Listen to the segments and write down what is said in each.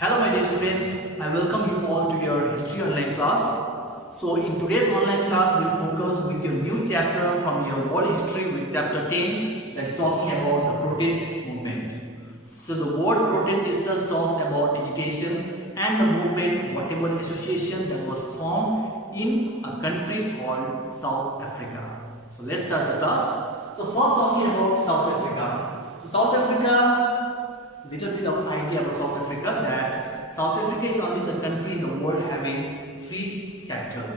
Hello my dear students, I welcome you all to your history online class. So in today's online class we will focus with your new chapter from your world history with chapter 10 that is talking about the protest movement. So the word protest itself talks about agitation and the movement, whatever association that was formed in a country called South Africa. So let's start the class. So first talking about South Africa. So South Africa, little bit of idea about South Africa, that South Africa is only the country in the world having three capitals: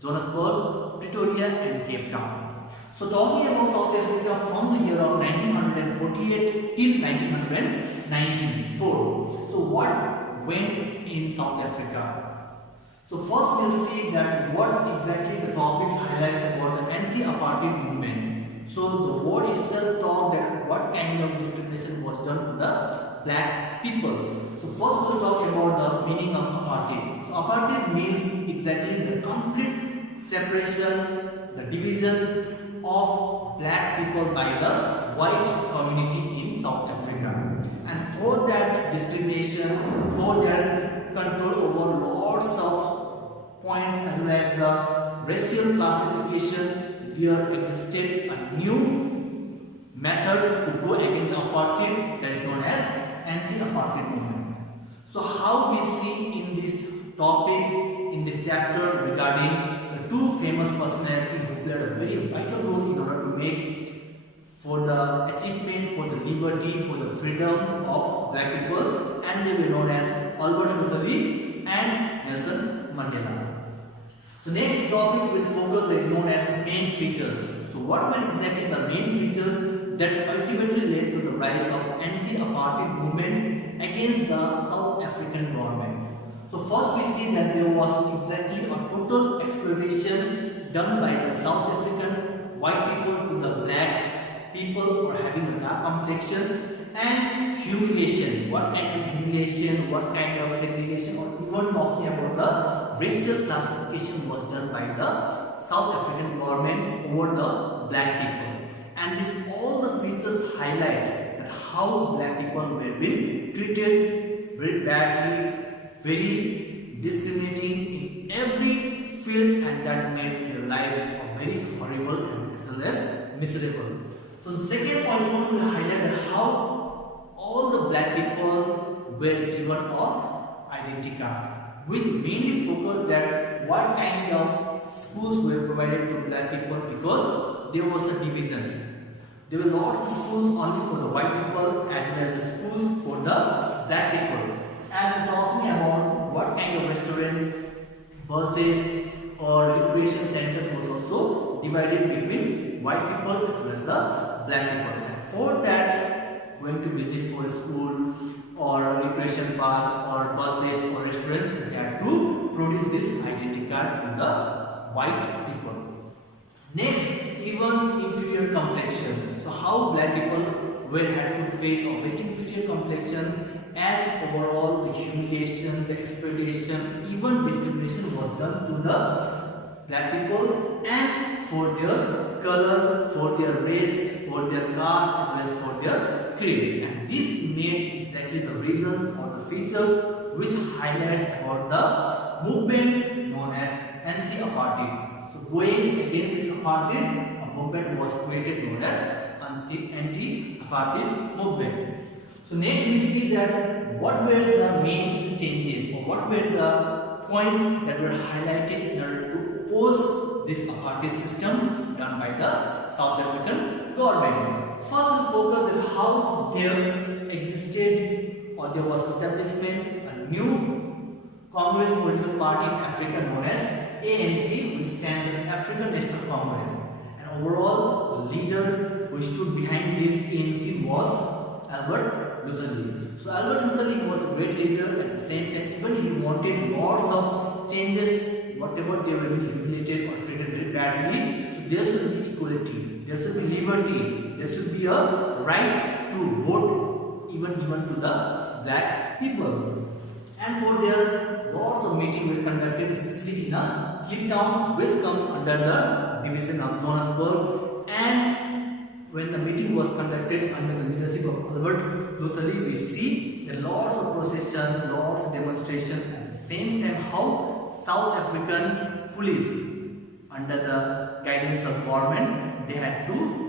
Johannesburg, Pretoria and Cape Town. So talking about South Africa from the year of 1948 till 1994. So what went in South Africa? So first we'll see that what exactly the topics highlight about the anti-apartheid movement. So the word itself talks that what kind of discrimination was done to the black people. So first we'll talk about the meaning of apartheid. So apartheid means exactly the complete separation, the division of black people by the white community in South Africa. And for that discrimination, for their control over lots of points as well as the racial classification, there existed a new method to go against apartheid that is known as anti-apartheid movement. So how we see in this topic, in this chapter, regarding the two famous personalities who played a very vital role in order to make for the achievement, for the liberty, for the freedom of black people, and they were known as Albert Mugabe and Nelson Mandela. So next topic will focus that is known as main features. So what were exactly the main features that ultimately led to the rise of anti-apartheid movement against the South African government? So first we see that there was exactly a total exploitation done by the South African white people to the black people or having a dark complexion, and humiliation. What kind of humiliation, what kind of segregation, or even talking about the racial classification was done by the South African government over the black people. And this all the features highlight that how black people were being treated very badly, very discriminating in every field, and that made their life very horrible and as well as miserable. So the second point will highlight that how all the black people were given an identity card, which mainly focused that what kind of schools were provided to black people, because there was a division. There were lots of schools only for the white people as well as the schools for the black people. And talking about what kind of restaurants, buses or recreation centers was also divided between white people as well as the black people. And for that, going to visit for a school or recreation park or buses or restaurants, they had to produce this identity card to the white people. Next, even inferior complexion. So how black people were had to face a very inferior complexion, as overall the humiliation, the exploitation, even discrimination was done to the black people, and for their color, for their race, for their caste as well as for their creed. And this made exactly the reasons or the features which highlights about the movement known as anti-apartheid. So going against this apartheid, a movement was created known as anti-apartheid movement. So next we see that what were the main changes or what were the points that were highlighted in order to oppose this apartheid system done by the South African government. First we focus on how there existed or there was establishment a new Congress political party in Africa known as ANC, which stands for African National Congress. And overall the leader who stood behind this ANC was Albert Mugabe. So Albert Mugabe was a great leader, at the same time even he wanted lots of changes, whatever they were being humiliated or treated very badly. So there should be equality, there should be liberty, there should be a right to vote even given to the black people. And for their lots of meetings were conducted, especially in a Cape Town, which comes under the division of Johannesburg. And when the meeting was conducted under the leadership of Albert Mugabe, we see that lots of procession, demonstration. At the same time, how South African police, under the guidance of government, they had to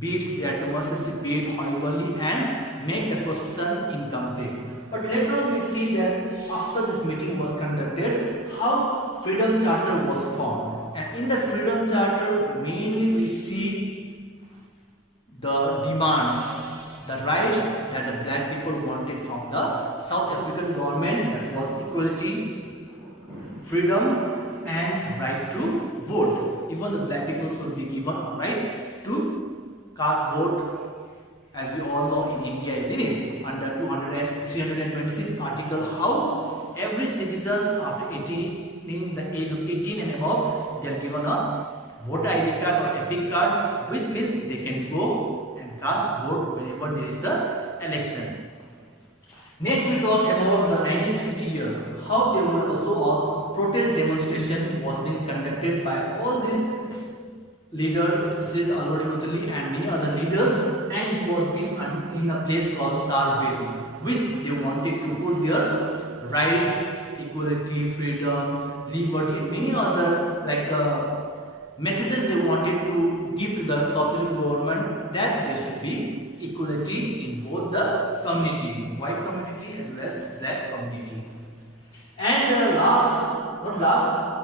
mercilessly beat horribly and make the question incomplete. But later on we see that after this meeting was conducted, how Freedom Charter was formed. And in the Freedom Charter, mainly we see the demands, the rights that the black people wanted from the South African government, that was equality, freedom and right to vote. Even the black people should be given a right to cast vote, as we all know in India is in under 326 article, how every citizen after 18 the age of 18 and above, they are given a voter ID card or epic card, which means they can go and cast vote whenever there is a election. Next we talk about the 1960 year, how there was also a protest demonstration was being conducted by all these leaders, especially the Albert Mutali and many other leaders, and it was being in a place called Sarville, which they wanted to put their rights, equality, freedom, liberty, and many other messages they wanted to give to the South African government, that there should be equality in both the community, white community as well as black community. And the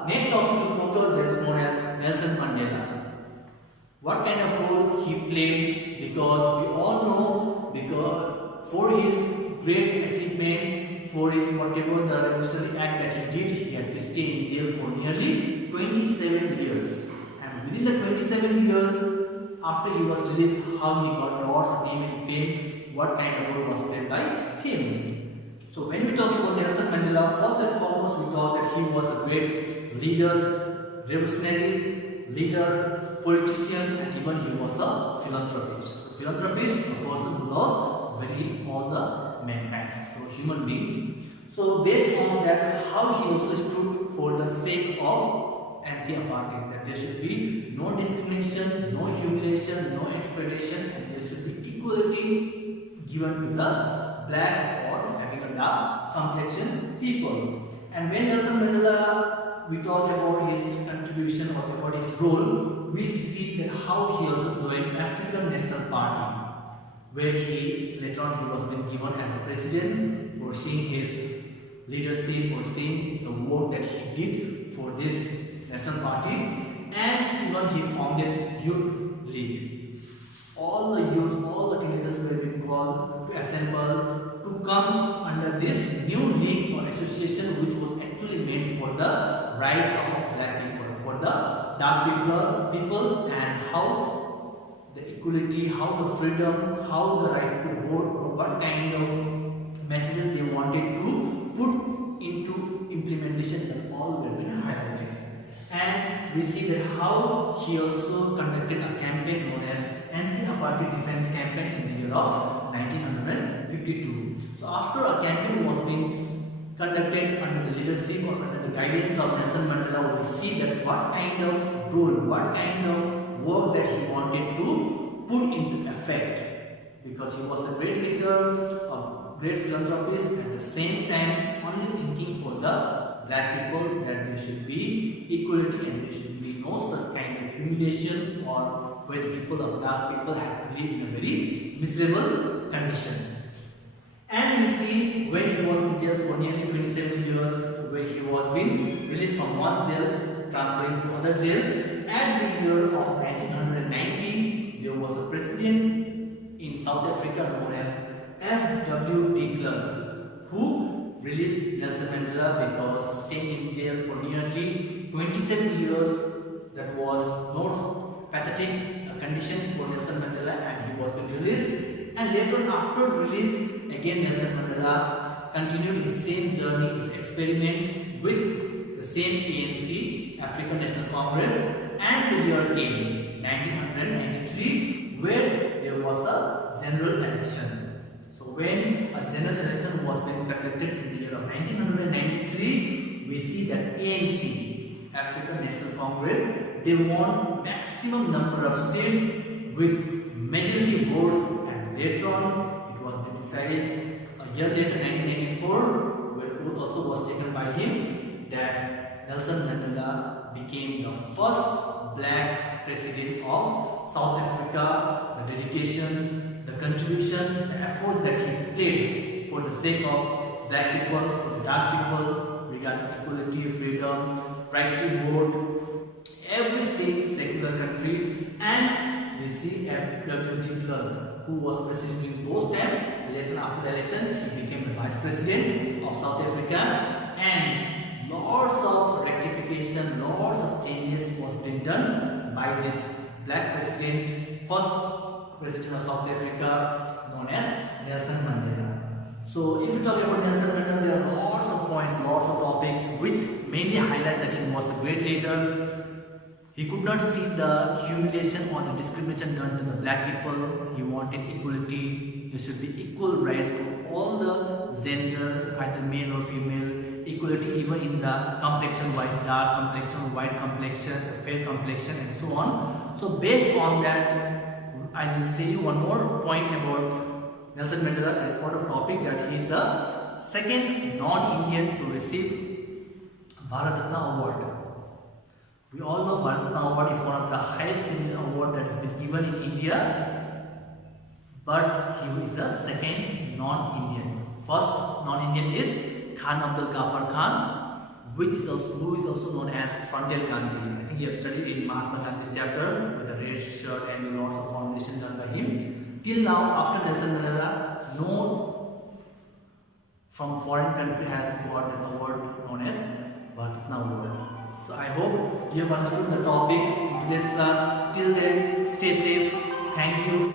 next topic to focus is known as Nelson Mandela. What kind of role he played, because we all know, because for his great achievement, for his whatever the revolutionary act that he did, he had to stay in jail for nearly 27 years. And within the 27 years, after he was released, how he got lots of name and fame, what kind of role was played by him. So when we talk about Nelson Mandela, first and foremost we thought that he was a great leader, revolutionary leader, politician, and even he was a philanthropist. So philanthropist, a person who loves very all the mankind, so human beings. So based on that, how he also stood for the sake of anti-apartheid, that there should be no discrimination, no humiliation, no exploitation, and there should be equality given to the black or having a dark complexion people. And when Nelson Mandela, we talk about his contribution or about his role, we see that how he also joined African National Party, where he later on he was being given as a president for seeing his leadership, for seeing the work that he did for this national party, and even he founded Youth League. All the youths, all the teenagers were being called to assemble to come under this new league or association, which was actually meant for the rise of black people, for the dark people, and how the equality, how the freedom, how the right to vote, or what kind of messages they wanted to put into implementation, that all were being highlighted. And we see that how he also conducted a campaign known as Anti-Apartheid Defense Campaign in the year of 1952. So after a campaign was being conducted under the leadership or under the guidance of Nelson Mandela, we see that what kind of role, what kind of work that he wanted to put into effect, because he was a great leader, a great philanthropist, at the same time only thinking for the black people, that there should be equality and there should be no such kind of humiliation, or where the people of black people have to live in a very miserable condition. And we see when he was in jail for nearly 27 years, when he was being released from one jail, transferring to other jail, at the year of 1990, there was a president in South Africa known as F.W. de Klerk, who released Nelson Mandela because staying in jail for nearly 27 years, that was not pathetic condition for Nelson Mandela, and he was being released. And later on, after release, again Nelson Mandela continued his same journey, his experiments with the same ANC, African National Congress, and the year came 1993, where there was a general election. So when a general election was being conducted in the year of 1993, we see that ANC, African National Congress, they won maximum number of seats with majority votes, and later on it was decided a year later, 1994, where both Nelson Mandela became the first black president of South Africa. The dedication, the contribution, the efforts that he played for the sake of black people, for the dark people, regarding equality, freedom, right to vote, everything secular country. And we see Bill Clinton, who was president in those times. Later, after the election, he became the vice president of South Africa, and lots of rectification, lots of changes was being done by this black president, first president of South Africa, known as Nelson Mandela. So, if you talk about Nelson Mandela, there are lots of points, lots of topics which mainly highlight that he was a great leader. He could not see the humiliation or the discrimination done to the black people. He wanted equality. There should be equal rights for all the gender, either male or female. Equality even in the complexion, white, dark complexion, white complexion, fair complexion, and so on. So based on that, I will say you one more point about Nelson Mandela, an important topic, that he is the second non-Indian to receive Bharat Ratna award. We all know Bharat Ratna award is one of the highest civil award that has been given in India, but he is the second non-Indian. First non-Indian is Khan Abdul Ghaffar Khan, who is also known as Frontal Gandhi. I think you have studied in Mahatma Gandhi's chapter with a red shirt and lots of formulation done by him. Till now, after Nelson Mandela, no from foreign country has got an award known as Bharat Ratna award. So I hope you have understood the topic in today's class. Till then, stay safe. Thank you.